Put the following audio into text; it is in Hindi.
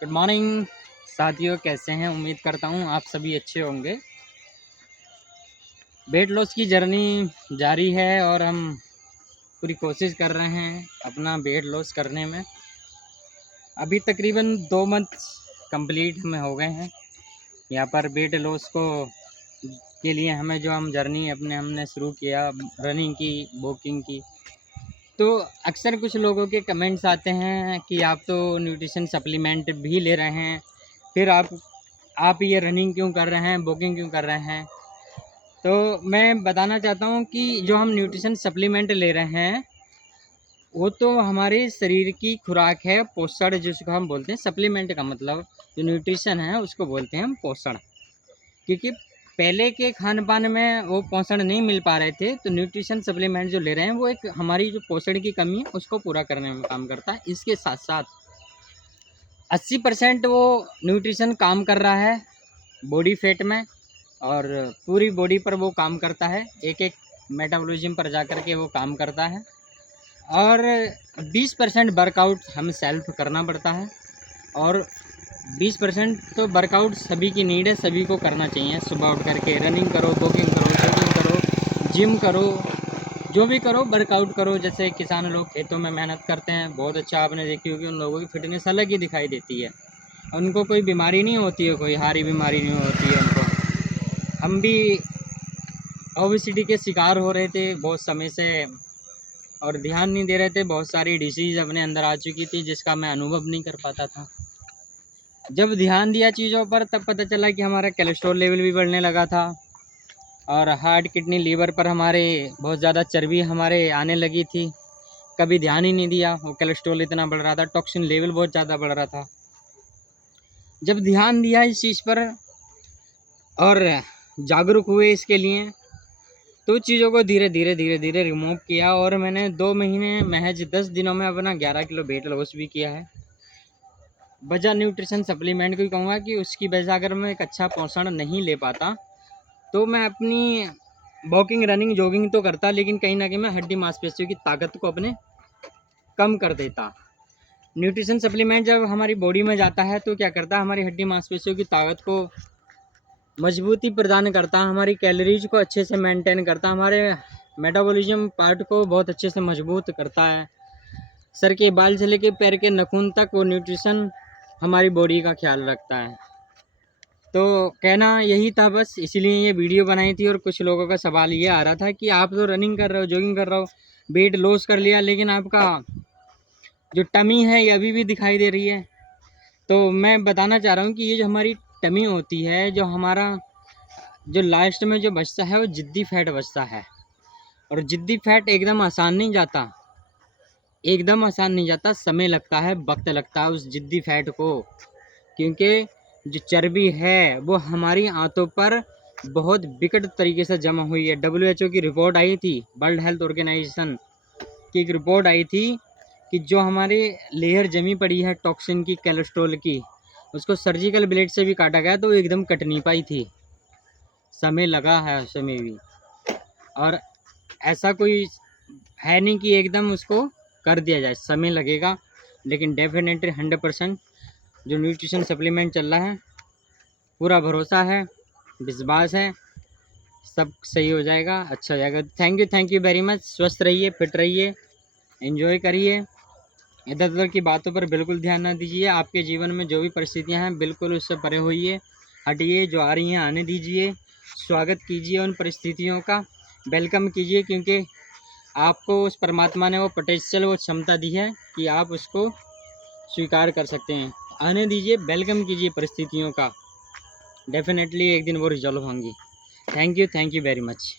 गुड मॉर्निंग साथियों, कैसे हैं? उम्मीद करता हूँ आप सभी अच्छे होंगे। वेट लॉस की जर्नी जारी है और हम पूरी कोशिश कर रहे हैं अपना वेट लॉस करने में। अभी तकरीबन 2 मंथ कंप्लीट हमें हो गए हैं यहाँ पर वेट लॉस को के लिए। हमें जो हम जर्नी हमने शुरू किया रनिंग की, वॉकिंग की, तो अक्सर कुछ लोगों के कमेंट्स आते हैं कि आप तो न्यूट्रिशन सप्लीमेंट भी ले रहे हैं, फिर आप ये रनिंग क्यों कर रहे हैं, वॉकिंग क्यों कर रहे हैं। तो मैं बताना चाहता हूँ कि जो हम न्यूट्रिशन सप्लीमेंट ले रहे हैं वो तो हमारे शरीर की खुराक है, पोषण जिसको हम बोलते हैं। सप्लीमेंट का मतलब जो न्यूट्रिशन है उसको बोलते हैं हम पोषण, क्योंकि पहले के खान पान में वो पोषण नहीं मिल पा रहे थे। तो न्यूट्रिशन सप्लीमेंट जो ले रहे हैं वो एक हमारी जो पोषण की कमी है उसको पूरा करने में काम करता है। इसके साथ साथ 80% वो न्यूट्रिशन काम कर रहा है बॉडी फैट में, और पूरी बॉडी पर वो काम करता है, एक एक मेटाबॉलिज्म पर जा कर के वो काम करता है। और 20% वर्कआउट हमें सेल्फ करना पड़ता है, और 20% तो वर्कआउट सभी की नीड है, सभी को करना चाहिए। सुबह उठ करके रनिंग करो, वॉकिंग करो, जॉगिंग करो, जिम करो, जो भी करो वर्कआउट करो। जैसे किसान लोग खेतों में मेहनत करते हैं, बहुत अच्छा आपने देखी होगी, उन लोगों की फिटनेस अलग ही दिखाई देती है। उनको कोई बीमारी नहीं होती है, कोई हारी बीमारी नहीं होती है उनको। हम भी ओबेसिटी के शिकार हो रहे थे बहुत समय से और ध्यान नहीं दे रहे थे। बहुत सारी डिसीज़ अपने अंदर आ चुकी थी जिसका मैं अनुभव नहीं कर पाता था। जब ध्यान दिया चीज़ों पर तब पता चला कि हमारा कोलेस्ट्रॉल लेवल भी बढ़ने लगा था, और हार्ट, किडनी, लीवर पर हमारे बहुत ज़्यादा चर्बी हमारे आने लगी थी। कभी ध्यान ही नहीं दिया, वो कोलेस्ट्रॉल इतना बढ़ रहा था, टॉक्सिन लेवल बहुत ज़्यादा बढ़ रहा था। जब ध्यान दिया इस चीज़ पर और जागरूक हुए इसके लिए, तो चीज़ों को धीरे धीरे रिमूव किया, और मैंने 2 महीने महज 10 दिनों में अपना 11 किलो वेट लॉस भी किया है। वजह न्यूट्रिशन सप्लीमेंट को ही कहूँगा कि उसकी वजह अगर मैं एक अच्छा पोषण नहीं ले पाता तो मैं अपनी वॉकिंग, रनिंग, जॉगिंग तो करता, लेकिन कहीं ना कहीं मैं हड्डी मांसपेशियों की ताकत को अपने कम कर देता। न्यूट्रिशन सप्लीमेंट जब हमारी बॉडी में जाता है तो क्या करता है, हमारी हड्डी मांसपेशियों की ताकत को मजबूती प्रदान करता, हमारी कैलोरीज को अच्छे से मेंटेन करता, हमारे मेटाबॉलिज्म पार्ट को बहुत अच्छे से मजबूत करता है। सर के बाल से लेके पैर के नाखून तक वो न्यूट्रिशन हमारी बॉडी का ख्याल रखता है। तो कहना यही था बस, इसीलिए ये वीडियो बनाई थी। और कुछ लोगों का सवाल ये आ रहा था कि आप तो रनिंग कर रहे हो, जॉगिंग कर रहे हो, वेट लॉस कर लिया, लेकिन आपका जो टमी है ये अभी भी दिखाई दे रही है। तो मैं बताना चाह रहा हूँ कि ये जो हमारी टमी होती है, जो हमारा जो लास्ट में जो बचता है वो जिद्दी फैट बचता है। और जिद्दी फैट एकदम आसान नहीं जाता, एकदम आसान नहीं जाता, समय लगता है, वक्त लगता है उस जिद्दी फैट को। क्योंकि जो चर्बी है वो हमारी आंतों पर बहुत विकट तरीके से जमा हुई है। WHO की रिपोर्ट आई थी, वर्ल्ड हेल्थ ऑर्गेनाइजेशन की एक रिपोर्ट आई थी कि जो हमारे लेयर जमी पड़ी है टॉक्सिन की, कोलेस्ट्रॉल की, उसको सर्जिकल ब्लेड से भी काटा गया तो एकदम कट नहीं पाई थी, समय लगा है उसमें भी। और ऐसा कोई है नहीं कि एकदम उसको कर दिया जाए, समय लगेगा, लेकिन डेफिनेटली 100% जो न्यूट्रिशन सप्लीमेंट चल रहा है, पूरा भरोसा है, विश्वास है, सब सही हो जाएगा, अच्छा हो जाएगा। Thank you very much. स्वस्थ रहिए, फिट रहिए, एंजॉय करिए, इधर उधर की बातों पर बिल्कुल ध्यान ना दीजिए। आपके जीवन में जो भी परिस्थितियां हैं बिल्कुल उससे परे होइए, हटिए, जो आ रही हैं आने दीजिए, स्वागत कीजिए उन परिस्थितियों का, वेलकम कीजिए, क्योंकि आपको उस परमात्मा ने वो पोटेंशियल, वो क्षमता दी है कि आप उसको स्वीकार कर सकते हैं। आने दीजिए, वेलकम कीजिए परिस्थितियों का, डेफिनेटली एक दिन वो रिजॉल्व होंगी। Thank you very much.